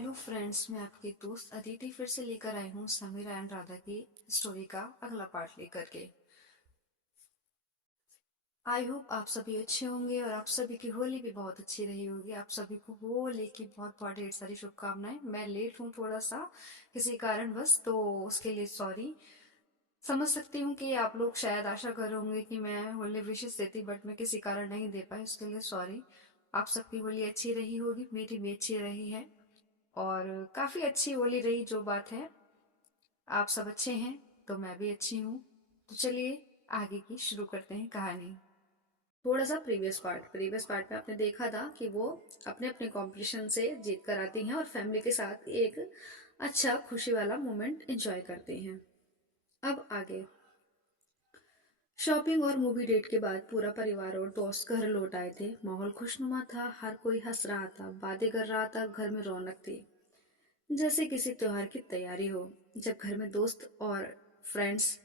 Hello friends, मैं आपकी दोस्त अदिति फिर से लेकर आई हूँ समीरा एंड राधा की स्टोरी का अगला पार्ट लेकर के। आई होप आप सभी अच्छे होंगे और आप सभी की होली भी बहुत अच्छी रही होगी। आप सभी को होली की बहुत बहुत ढेर सारी शुभकामनाएं। मैं लेट हूँ थोड़ा सा किसी कारणवश, तो उसके लिए सॉरी। समझ सकती हूँ कि आप लोग शायद आशा कर रहे होंगे कि मैं होली विशेष देती, बट मैं किसी कारण नहीं दे पाई, उसके लिए सॉरी। आप सबकी होली अच्छी रही होगी, मेरी भी अच्छी रही है और काफी अच्छी होली रही। जो बात है, आप सब अच्छे हैं तो मैं भी अच्छी हूँ। तो चलिए आगे की शुरू करते हैं कहानी। थोड़ा सा प्रीवियस पार्ट में आपने देखा था कि वो अपने अपने कंपटीशन से जीत कर आती हैं और फैमिली के साथ एक अच्छा खुशी वाला मोमेंट एंजॉय करती हैं। अब आगे, शॉपिंग और मूवी डेट के बाद पूरा परिवार और दोस्त घर लौट आए थे। माहौल खुशनुमा था, हर कोई हंस रहा था, बातें कर रहा था, घर में रौनक थी जैसे किसी त्योहार की तैयारी हो। जब घर में दोस्त और फ्रेंड्स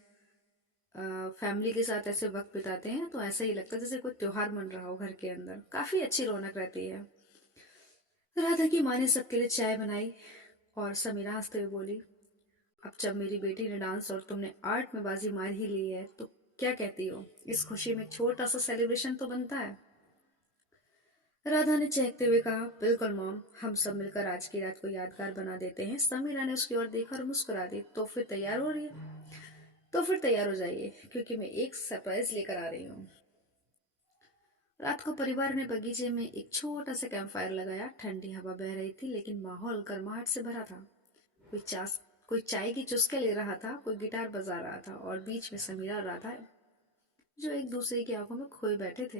फैमिली के साथ ऐसे वक्त बिताते हैं तो ऐसा ही लगता है जैसे कोई त्योहार मन रहा हो। घर के अंदर काफी अच्छी रौनक रहती है। राधा की माँ ने सबके लिए चाय बनाई और समीरा हंसते हुए बोली, अब जब मेरी बेटी ने डांस और तुमने आर्ट में बाजी मार ही ली है तो क्या कहती हो, इस खुशी में छोटा सा सेलिब्रेशन तो बनता है। राधा ने चहकते हुए कहा, बिल्कुल मॉम, हम सब मिलकर आज की रात को यादगार बना देते हैं। समीरा ने उसकी ओर देखा और मुस्कुरा दी। तो फिर तैयार हो रही है? तो फिर तैयार हो जाइए क्योंकि मैं एक सरप्राइज लेकर आ रही हूँ। रात को परिवार ने बगीचे में एक छोटा सा कैंप फायर लगाया। ठंडी हवा बह रही थी लेकिन माहौल गर्माहट से भरा था। कोई चास कोई चाय की चुस्के ले रहा था, कोई गिटार बजा रहा था और बीच में समीरा और राधा जो एक दूसरे की आंखों में खोए बैठे थे।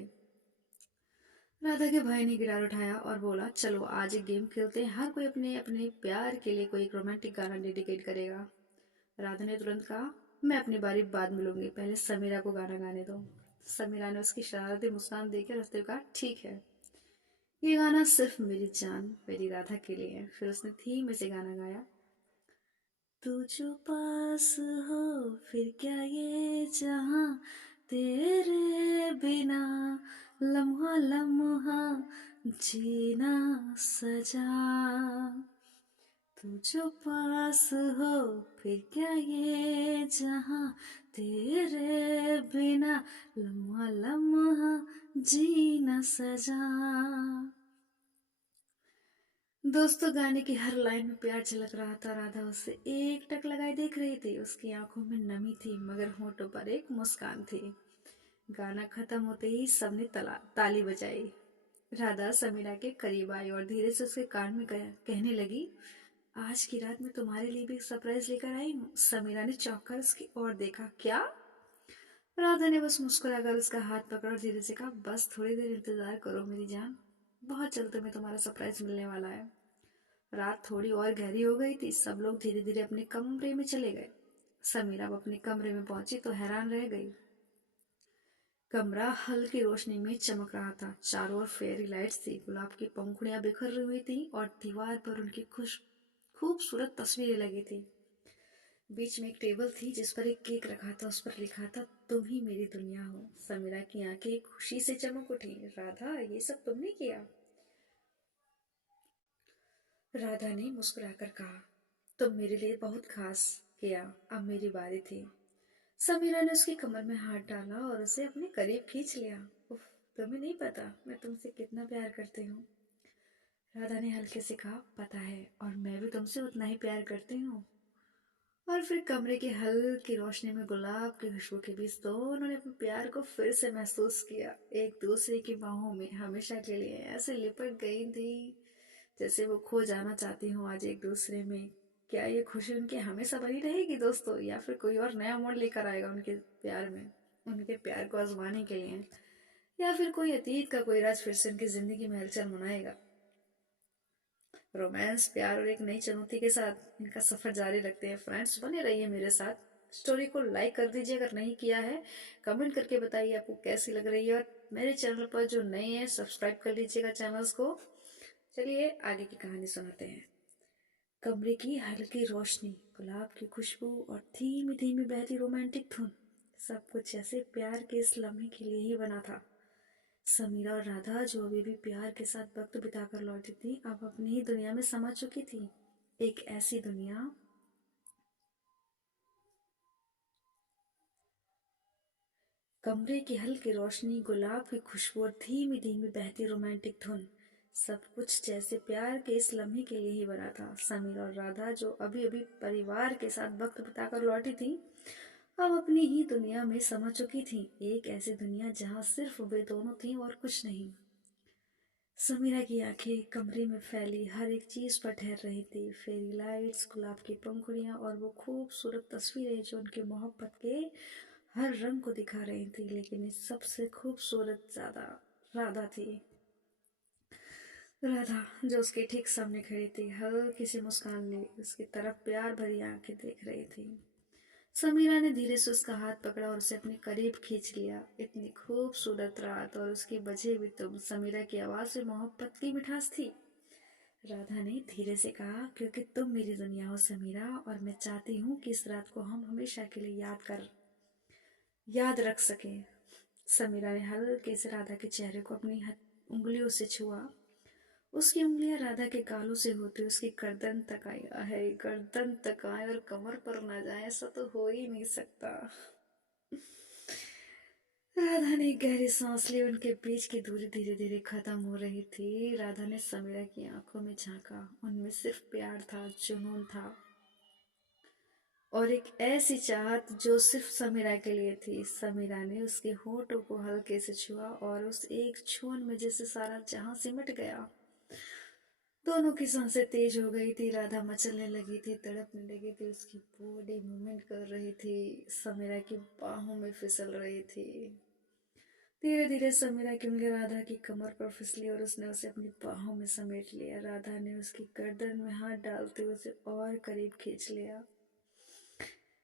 राधा के भाई ने गिटार उठाया और बोला, चलो आज एक गेम खेलते हैं। हर कोई अपने अपने प्यार के लिए कोई एक रोमांटिक गाना डेडिकेट करेगा। राधा ने तुरंत कहा, मैं अपनी बारी बाद में लूंगी, पहले समीरा को गाना गाने दो। समीरा ने उसकी शरारती मुस्कान देखकर हंसते हुए कहा, ठीक है, ये गाना सिर्फ मेरी जान मेरी राधा के लिए है। फिर उसने धीमे से गाना गाया, तू जो पास हो फिर क्या ये जहां, तेरे बिना लम्हा लम्हा जीना सजा। तू जो पास हो फिर क्या ये जहां, तेरे बिना लम्हा लम्हा जीना सजा। दोस्तों, गाने की हर लाइन में प्यार झलक रहा था। राधा उससे एक टक लगाए देख रही थी। उसकी आंखों में नमी थी मगर होठों पर एक मुस्कान थी। गाना खत्म होते ही सबने ताली बजाई। राधा समीरा के करीब आई और धीरे से उसके कान में कहने लगी, आज की रात मैं तुम्हारे लिए भी एक सरप्राइज लेकर आई हूँ। समीरा ने चौंक कर उसकी ओर देखा। क्या? राधा ने बस मुस्कुराकर उसका हाथ पकड़ा और धीरे से कहा, बस थोड़ी देर इंतजार करो मेरी जान, बहुत जल्द तुम्हें तुम्हारा सरप्राइज मिलने वाला है। रात थोड़ी और गहरी हो गई थी। सब लोग धीरे धीरे अपने कमरे में चले गए। समीरा अब अपने कमरे में पहुंची तो हैरान रह गई। कमरा हल्की रोशनी में चमक रहा था। चारों ओर फेरी लाइट्स थी, गुलाब की पंखुड़ियां बिखर हुई थी और दीवार पर उनकी खुश खूबसूरत तस्वीरें लगी थी। बीच में एक टेबल थी जिस पर एक केक रखा था। उस पर लिखा था, तुम ही मेरी दुनिया हो। समीरा की आंखें खुशी से चमक उठी। राधा, ये सब तुमने किया? राधा ने मुस्कुराकर कहा, तुम मेरे लिए बहुत खास किया, अब मेरी बारी थी। समीरा ने उसकी कमर में हाथ डाला और उसे अपने करीब खींच लिया। उफ, तुम्हें नहीं पता मैं तुमसे कितना प्यार करती हूँ। राधा ने हल्के से कहा, पता है, और मैं भी तुमसे उतना ही प्यार करती हूँ। और फिर कमरे की हल्की रोशनी में गुलाब की खुशबू के बीच दोनों ने अपने प्यार को फिर से महसूस किया। एक दूसरे की बाहों में हमेशा के लिए ऐसे लिपट गई थी जैसे वो खो जाना चाहती हूँ आज एक दूसरे में। क्या ये खुशी उनकी हमेशा बनी रहेगी दोस्तों, या फिर कोई और नया मोड़ लेकर आएगा उनके प्यार में, उनके प्यार को आजमाने के लिए, या फिर कोई अतीत का कोई राज फिर से उनकी जिंदगी में हलचल मनाएगा। रोमांस, प्यार और एक नई चुनौती के साथ इनका सफर जारी रखते हैं। फ्रेंड्स, बने रहिए मेरे साथ। स्टोरी को लाइक कर दीजिए अगर नहीं किया है। कमेंट करके बताइए आपको कैसी लग रही है और मेरे चैनल पर जो नए हैं सब्सक्राइब कर लीजिएगा चैनल्स को। चलिए आगे की कहानी सुनाते हैं। कमरे की हल्की रोशनी, गुलाब की खुशबू और धीमी धीमी बहती रोमांटिक धुन, सब कुछ ऐसे प्यार के इस लम्हे के लिए ही बना था। समीरा और राधा जो अभी भी प्यार के साथ वक्त बिताकर लौटी थी, अब अपनी ही दुनिया में समा चुकी थी। एक ऐसी दुनिया कमरे की हल्की रोशनी, गुलाब की खुशबू और धीमी धीमी बहती रोमांटिक धुन, सब कुछ जैसे प्यार के इस लम्हे के लिए ही बना था। समीर और राधा जो अभी अभी परिवार के साथ वक्त बिताकर लौटी थी, अब अपनी ही दुनिया में समा चुकी थी। एक ऐसी दुनिया जहां सिर्फ वे दोनों थीं और कुछ नहीं। समीरा की आंखें कमरे में फैली हर एक चीज पर ठहर रही थी। फेरी लाइट्स, गुलाब की पंखुड़ियां और वो खूबसूरत तस्वीरें जो उनके मोहब्बत के हर रंग को दिखा रही थी। लेकिन इस सबसे खूबसूरत ज्यादा राधा थी। राधा जो उसके ठीक सामने खड़ी थी, हल्की सी मुस्कान ली उसकी तरफ प्यार भरी आंखें देख रही थी। समीरा ने धीरे से उसका हाथ पकड़ा और उसे अपने करीब खींच लिया। इतनी खूबसूरत रात और उसकी बजे भी तुम। समीरा की आवाज में मोहब्बत की मिठास थी। राधा ने धीरे से कहा, क्योंकि तुम मेरी दुनिया हो समीरा, और मैं चाहती हूँ कि इस रात को हम हमेशा के लिए याद रख सकें। समीरा ने हल्के से राधा के चेहरे को अपनी उंगलियों से छुआ। उसकी उंगलियां राधा के गालों से होते उसकी गर्दन तक आई। है गर्दन तक आए और कमर पर ना जाए, ऐसा तो हो ही नहीं सकता। राधा ने एक गहरी सांस ली। उनके बीच की दूरी धीरे धीरे खत्म हो रही थी। राधा ने समीरा की आंखों में झांका। उनमें सिर्फ प्यार था, जुनून था और एक ऐसी चाहत जो सिर्फ समीरा के लिए थी। समीरा ने उसके होठों को हल्के से छुआ और उस एक छून में जैसे सारा जहां सिमट गया। दोनों की सांसें तेज हो गई थी। राधा मचलने लगी थी, तड़पने लगी थी। उसकी बॉडी मूवमेंट कर रही थी, समीरा की बाहों में फिसल रही थी। धीरे धीरे समीरा की उंगली राधा की कमर पर फिसली और उसने उसे अपनी बाहों में समेट लिया। राधा ने उसकी गर्दन में हाथ डालते हुए उसे और करीब खींच लिया।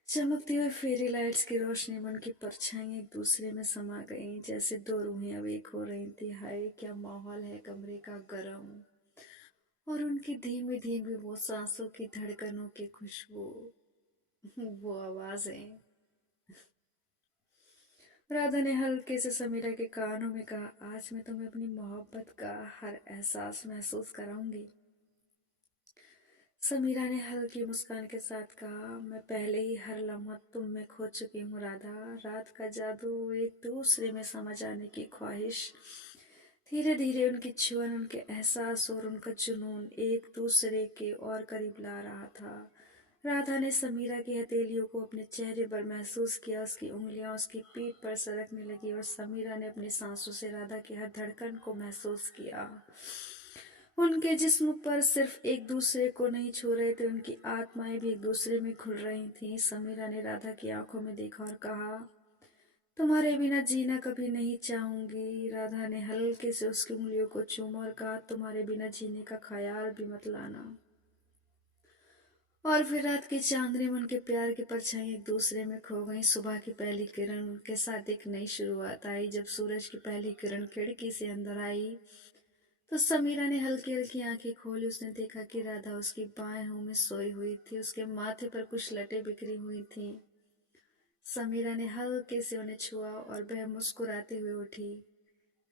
चमकती हुई फेरी लाइट्स की रोशनी में उनकी परछाई एक दूसरे में समा गई, जैसे दो रूहें अब एक हो रही थी। हाय क्या माहौल है कमरे का, गरम, और उनकी धीमी धीमी वो सांसों की धड़कनों की खुशबू, वो आवाजें। राधा ने हल्के से समीरा के कानों में कहा, आज मैं तुम्हें अपनी मोहब्बत का हर एहसास महसूस कराऊंगी। समीरा ने हल्की मुस्कान के साथ कहा, मैं पहले ही हर लम्हा तुम में खो चुकी हूँ राधा। रात का जादू, एक दूसरे में समा जाने की ख्वाहिश, धीरे धीरे उनकी छुअन, उनके एहसास और उनका जुनून एक दूसरे के और करीब ला रहा था। राधा ने समीरा की हथेलियों को अपने चेहरे पर महसूस किया। उसकी उंगलियां उसकी पीठ पर सरकने लगी और समीरा ने अपनी सांसों से राधा की हर धड़कन को महसूस किया। उनके जिस्म पर सिर्फ एक दूसरे को नहीं छू रहे थे, उनकी आत्माएं भी एक दूसरे में खुल रही थीं। समीरा ने राधा की आंखों में देखा और कहा, तुम्हारे बिना जीना कभी नहीं चाहूंगी। राधा ने हल्के से उसकी उंगलियों को चूमा और कहा, तुम्हारे बिना जीने का ख्याल भी मत लाना। और फिर रात की चांदनी में उनके प्यार की परछाई एक दूसरे में खो गई। सुबह की पहली किरण के साथ एक नई शुरुआत आई। जब सूरज की पहली किरण खिड़की से अंदर आई तो समीरा ने हल्की हल्की आंखें खोली। उसने देखा कि राधा उसकी बाएं हों में सोई हुई थी। उसके माथे पर कुछ लटें बिखरी हुई थीं। समीरा ने हल्के से उन्हें छुआ और वह मुस्कुराते हुए उठी।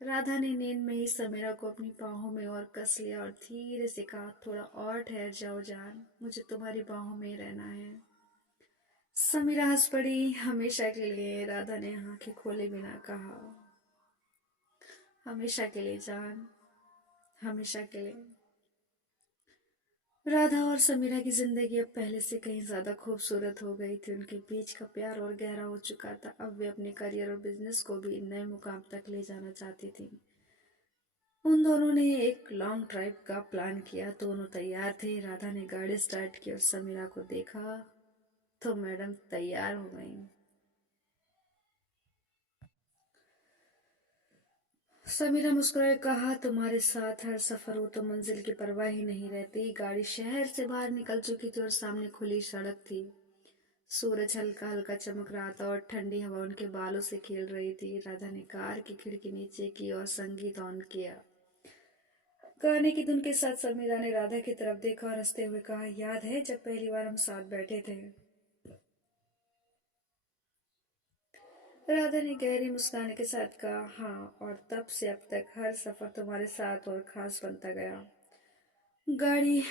राधा ने नींद में ही समीरा को अपनी बाहों में और कस लिया और धीरे से कहा, थोड़ा और ठहर जाओ जान, मुझे तुम्हारी बाहों में ही रहना है। समीरा हंस पड़ी। हमेशा के लिए, राधा ने आंखें खोले बिना कहा, हमेशा के लिए जान, हमेशा के लिए। राधा और समीरा की जिंदगी अब पहले से कहीं ज्यादा खूबसूरत हो गई थी। उनके बीच का प्यार और गहरा हो चुका था। अब वे अपने करियर और बिजनेस को भी नए मुकाम तक ले जाना चाहती थी। उन दोनों ने एक लॉन्ग ड्राइव का प्लान किया। दोनों तैयार थे। राधा ने गाड़ी स्टार्ट की और समीरा को देखा तो मैडम तैयार हो गई। समीरा मुस्कुराए कहा, तुम्हारे साथ हर सफर हो तो मंजिल की परवाह ही नहीं रहती। गाड़ी शहर से बाहर निकल चुकी थी और सामने खुली सड़क थी। सूरज हल्का हल्का चमक रहा था और ठंडी हवा उनके बालों से खेल रही थी। राधा ने कार की खिड़की नीचे की और संगीत ऑन किया। गाने की धुन के साथ समीरा ने राधा की तरफ देखा और हंसते हुए कहा, याद है जब पहली बार हम साथ बैठे थे। राधा ने गहरी मुस्कान के साथ कहा, हाँ, और तब से अब तक हर सफर तुम्हारे साथ और खास बनता गया। गाड़ी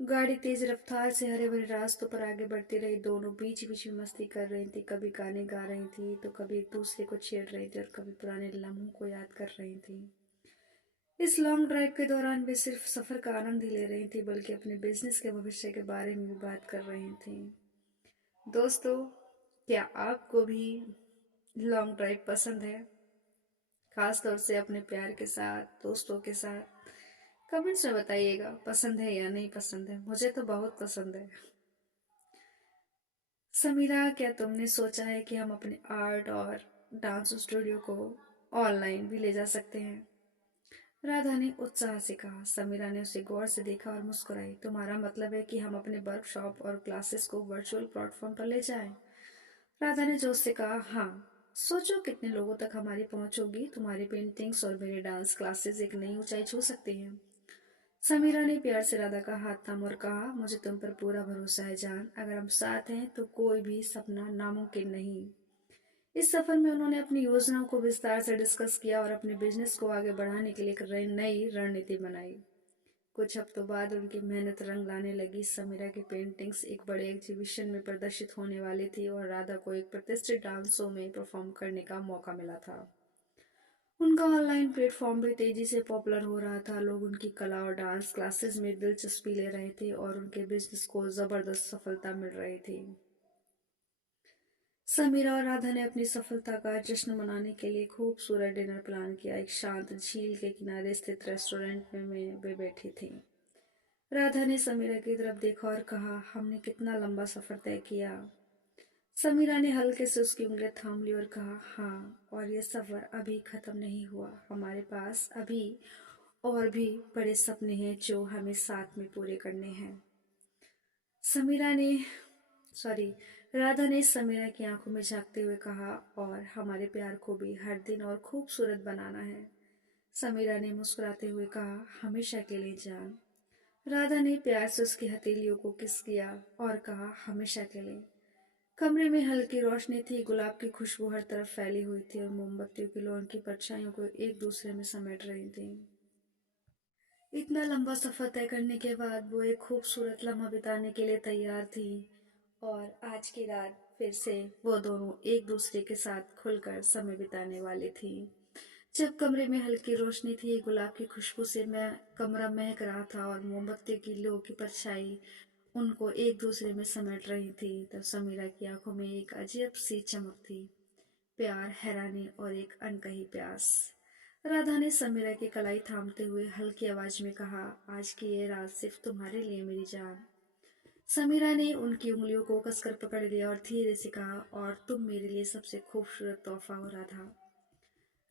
गाड़ी तेज रफ्तार से हरे भरे रास्तों पर आगे बढ़ती रही। दोनों बीच बीच में मस्ती कर रही थी, कभी गाने गा रही थी तो कभी एक दूसरे को छेड़ रही थी और कभी पुराने लम्हों को याद कर रही थी। इस लॉन्ग ड्राइव के दौरान वे सिर्फ सफर का आनंद ही ले रही थी, बल्कि अपने बिजनेस के भविष्य के बारे में भी बात कर रही थी। दोस्तों, क्या आपको भी लॉन्ग ड्राइव पसंद है, खास तौर से अपने प्यार के साथ, दोस्तों के साथ? कमेंट्स में बताइएगा पसंद है या नहीं पसंद है। मुझे तो बहुत पसंद है। समीरा, क्या तुमने सोचा है कि हम अपने आर्ट और डांस स्टूडियो को ऑनलाइन भी ले जा सकते हैं? राधा ने उत्साह से कहा। समीरा ने उसे गौर से देखा और मुस्कुराई। तुम्हारा मतलब है कि हम अपने वर्कशॉप और क्लासेस को वर्चुअल प्लेटफॉर्म पर ले जाएं? राधा ने जोश से कहा, हाँ। सोचो कितने लोगों तक हमारी पहुंच होगी। तुम्हारी पेंटिंग्स और मेरे डांस क्लासेस एक नई ऊंचाई छू सकती हैं। समीरा ने प्यार से राधा का हाथ थामा और कहा, मुझे तुम पर पूरा भरोसा है जान। अगर हम साथ हैं तो कोई भी सपना नामुमकिन नहीं। इस सफर में उन्होंने अपनी योजनाओं को विस्तार से डिस्कस किया और अपने बिजनेस को आगे बढ़ाने के लिए एक नई रणनीति बनाई। कुछ हफ्तों बाद उनकी मेहनत रंग लाने लगी। समीरा की पेंटिंग्स एक बड़े एग्जीबिशन में प्रदर्शित होने वाली थी और राधा को एक प्रतिष्ठित डांस शो में परफॉर्म करने का मौका मिला था। उनका ऑनलाइन प्लेटफॉर्म भी तेजी से पॉपुलर हो रहा था। लोग उनकी कला और डांस क्लासेस में दिलचस्पी ले रहे थे और उनके बिजनेस को जबरदस्त सफलता मिल रही थी। समीरा और राधा ने अपनी सफलता का जश्न मनाने के लिए खूबसूरत डिनर प्लान किया। एक शांत झील के किनारे स्थित रेस्टोरेंट में वे बैठी थी। राधा ने समीरा की तरफ देखा और कहा, हमने कितना लंबा सफर तय किया। समीरा ने हल्के से उसकी उंगलियां थाम ली और कहा, हाँ, और यह सफर अभी खत्म नहीं हुआ। हमारे पास अभी और भी बड़े सपने हैं जो हमें साथ में पूरे करने हैं। समीरा ने सॉरी राधा ने समीरा की आंखों में झांकते हुए कहा, और हमारे प्यार को भी हर दिन और खूबसूरत बनाना है। समीरा ने मुस्कुराते हुए कहा, हमेशा के लिए जान। राधा ने प्यार से उसकी हथेलियों को किस किया और कहा, हमेशा के लिए। कमरे में हल्की रोशनी थी, गुलाब की खुशबू हर तरफ फैली हुई थी और मोमबत्तियों की लौ उनकी परछाइयों को एक दूसरे में समेट रही थी। इतना लंबा सफर तय करने के बाद वो एक खूबसूरत लम्हा बिताने के लिए तैयार थी और आज की रात फिर से वो दोनों एक दूसरे के साथ खुलकर समय बिताने वाली थी। जब कमरे में हल्की रोशनी थी, गुलाब की खुशबू से मैं कमरा महक रहा था और मोमबत्ती की लौ की परछाई उनको एक दूसरे में समेट रही थी, तब समीरा की आंखों में एक अजीब सी चमक थी। प्यार, हैरानी और एक अनकही प्यास। राधा ने समीरा की कलाई थामते हुए हल्की आवाज में कहा, आज की ये रात सिर्फ तुम्हारे लिए मेरी जान। समीरा ने उनकी उंगलियों को कसकर पकड़ लिया और धीरे से कहा, और तुम मेरे लिए सबसे खूबसूरत तोहफा हो राधा।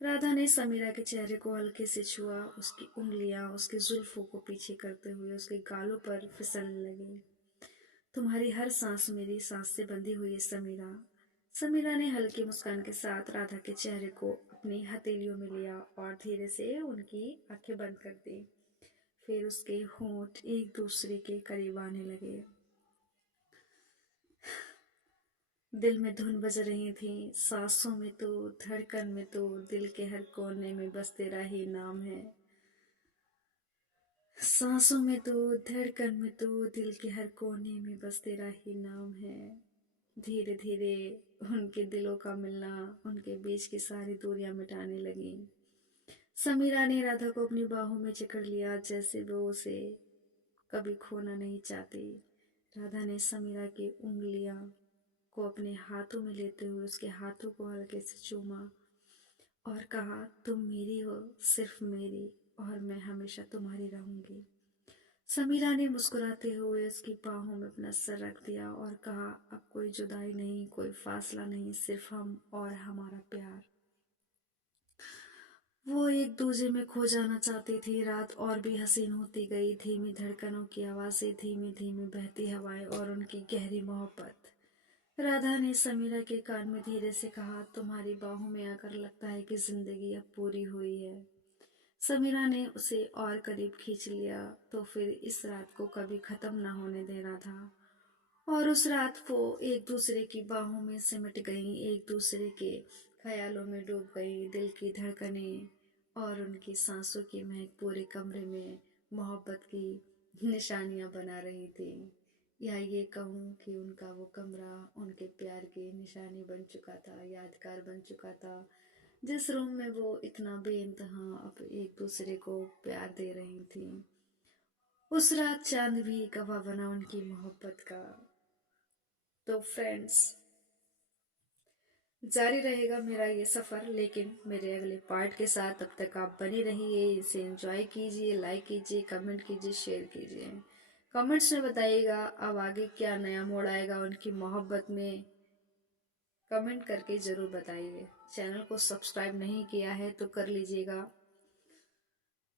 राधा ने समीरा के चेहरे को हल्के से छुआ। उसकी उंगलियां उसके जुल्फों को पीछे करते हुए उसके गालों पर फिसलने लगी। तुम्हारी हर सांस मेरी सांस से बंधी हुई है समीरा। समीरा ने हल्की मुस्कान के साथ राधा के चेहरे को अपनी हथेलियों में लिया और धीरे से उनकी आंखें बंद कर दी। फिर उसके होंठ एक दूसरे के करीब आने लगे। दिल में धुन बज रही थी, सांसों में तो, धड़कन में तो, दिल के हर कोने में बस तेरा ही नाम है। सांसों में तो, धड़कन में तो, दिल के हर कोने में बस तेरा ही नाम है। धीरे धीरे उनके दिलों का मिलना उनके बीच की सारी दूरियां मिटाने लगी। समीरा ने राधा को अपनी बाहों में जकड़ लिया, जैसे वो उसे कभी खोना नहीं चाहती। राधा ने समीरा की उंगलियां को अपने हाथों में लेते हुए उसके हाथों को हल्के से चूमा और कहा, तुम मेरी हो, सिर्फ मेरी, और मैं हमेशा तुम्हारी रहूंगी। समीरा ने मुस्कुराते हुए उसकी बाहों में अपना सर रख दिया और कहा, अब कोई जुदाई नहीं, कोई फासला नहीं, सिर्फ हम और हमारा प्यार। वो एक दूसरे में खो जाना चाहती थी। रात और भी हसीन होती गई। धीमी धड़कनों की आवाजें, धीमी धीमी बहती हवाएं और उनकी गहरी मोहब्बत। राधा ने समीरा के कान में धीरे से कहा, तुम्हारी बाहों में आकर लगता है कि जिंदगी अब पूरी हुई है। समीरा ने उसे और करीब खींच लिया, तो फिर इस रात को कभी खत्म ना होने देना था। और उस रात वो एक दूसरे की बाहों में सिमट गईं, एक दूसरे के ख्यालों में डूब गईं। दिल की धड़कनें और उनकी सांसों की महक पूरे कमरे में मोहब्बत की निशानियां बना रही थी। या ये कहूँ कि उनका वो कमरा उनके प्यार की निशानी बन चुका था, यादगार बन चुका था, जिस रूम में वो इतना बेइंतहा अब एक दूसरे को प्यार दे रही थी। उस रात चांद भी गवाह बना उनकी मोहब्बत का। तो फ्रेंड्स, जारी रहेगा मेरा ये सफ़र, लेकिन मेरे अगले पार्ट के साथ। तब तक आप बने रहिए, इसे एंजॉय कीजिए, लाइक कीजिए, कमेंट कीजिए, शेयर कीजिए। कमेंट्स में बताइएगा अब आगे क्या नया मोड़ आएगा उनकी मोहब्बत में। कमेंट करके ज़रूर बताइए। चैनल को सब्सक्राइब नहीं किया है तो कर लीजिएगा।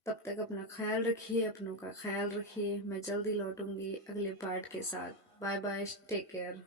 तब तक अपना ख्याल रखिए, अपनों का ख्याल रखिए। मैं जल्दी लौटूंगी अगले पार्ट के साथ। Bye bye, take care.